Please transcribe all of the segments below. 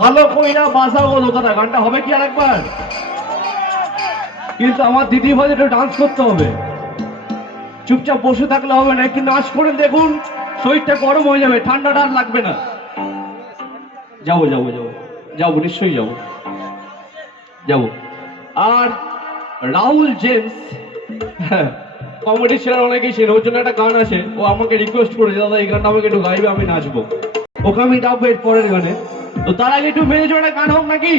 ভালো কইরা বাসাবো কথা, গানটা হবে কি আরেকবার? কিন্তু আমার দিদি ভাই একটু ডান্স করতে হবে। চুপচাপ বসে থাকলে হবে না, একটু নাচ করে দেখুন, শরীরটা গরম হয়ে যাবে ঠান্ডাটা আর লাগবে না। যাব যাব যাব যাব, নিশ্চয়ই যাব। যাব। আর রাহুল জেমস কমেডি ছেলের অনেকেই ছিল, ওর জন্য একটা গান আছে, ও আমাকে রিকোয়েস্ট করেছে, দাদা, এই গানটা আমাকে একটু গাইবে, আমি নাচবো। ওকে আমি ডাকবো এর পরের গানে। তো তার আগে একটু মেরে জোড়া গান হোক নাকি?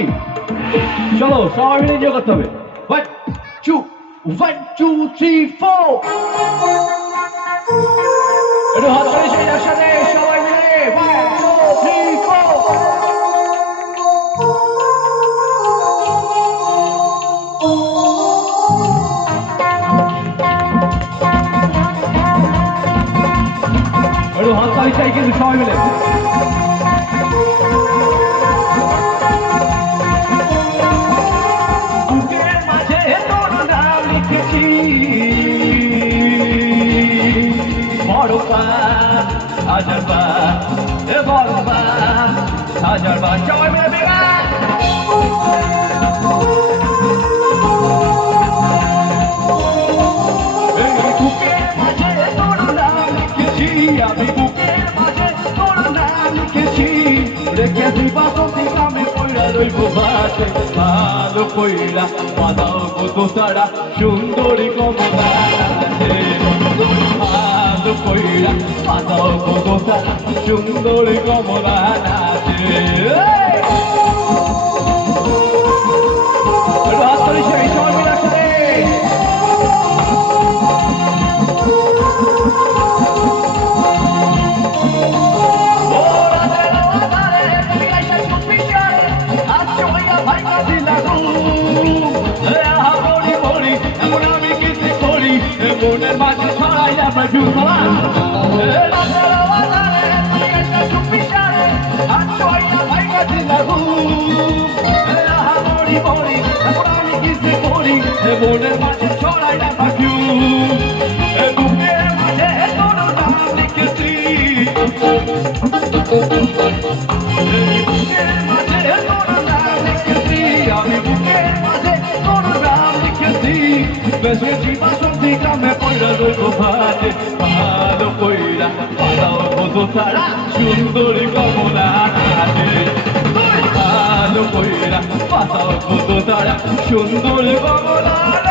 চলো সবাই মিলে এনজয় করতে হবে। ওয়ান টু থ্রি ফোর সবাই মিলে। সবাই মিলে। হাজার পা এ হাজার পা সবাই মিলে বেড়া। আমি বুকের ভালো কইলা মাদাও কত তারা সুন্দরী কমলা আছে ভালো কইলা মাদাও কত তারা সুন্দরী কমলা আছে রাত করে একসাথে। মনের মাঝে ছড়াই আমরা জুতলাম মনের মাঝে ছড়াই তোর নাম লিখেছি বুকের মাঝে মাঝে তোর নাম লিখেছি বেসেছি বাসন্তী গ্রামে পয়লা রইব ভাতে, ভালো কইরা পালাও কত তারা সুন্দরী কত তারা সুন্দরী কমলা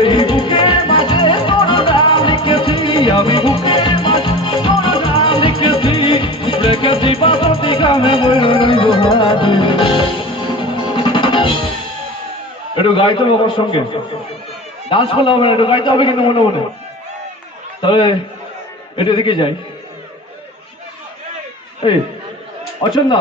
এই বুকের মাঝে নাম লিখেছি আমি গ্রামে একটু গাইতে হবে আমার সঙ্গে। ডান্স করলে হবে না, একটু গাইতে হবে কিন্তু মনে মনে। তবে একটু এদিকে যাই। এই অচন্দা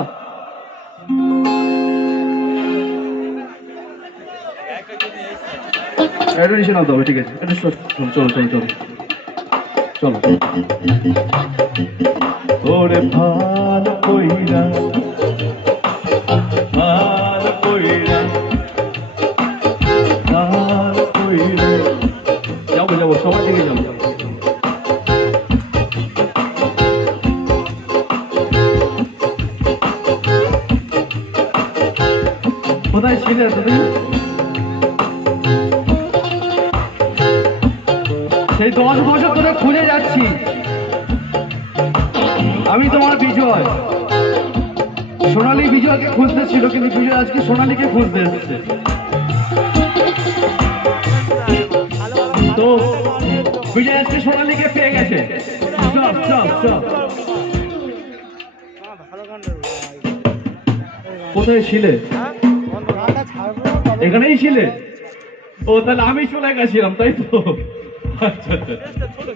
একটু নিচে নামতে হবে ঠিক আছে একটু চলো চলো চলো চলো চলো ওরে ভালো কইরা ভালো কইরা ভালো কইরা যাব যাব সবাই দিকে যাব কোথায় ছিলে তুমি সেই দশ বছর ধরে খুঁজে যাচ্ছি। আমি তোমার বিজয়। সোনালী বিজয়কে খুঁজতে ছিল, কিন্তু বিজয় আজকে সোনালিকে খুঁজতে এসেছে। তো বিজয় আজকে সোনালিকে পেয়ে গেছে। চপ চপ স্টপ কোথায় ছিলে এখানেই ছিলে ও, তাহলে আমি চলে গেছিলাম, তাই তো?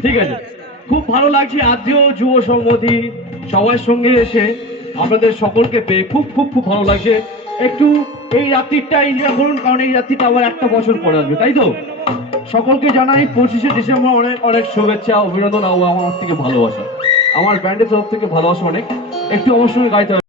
ঠিক আছে। খুব ভালো লাগছে আজকেও যুব সংগতি সবার সঙ্গে এসে আপনাদের সকলকে পেয়ে খুব খুব খুব ভালো লাগছে। একটু এই রাত্রিটা এনজয় করুন, কারণ এই রাত্রিটা আবার একটা বছর পরে আসবে, তাই তো? সকলকে জানাই পঁচিশে ডিসেম্বর অনেক অনেক শুভেচ্ছা, অভিনন্দন আমার থেকে ভালোবাসা। আমার ব্যান্ডের তরফ থেকে ভালোবাসা অনেক। একটু অবশ্যই গাইতে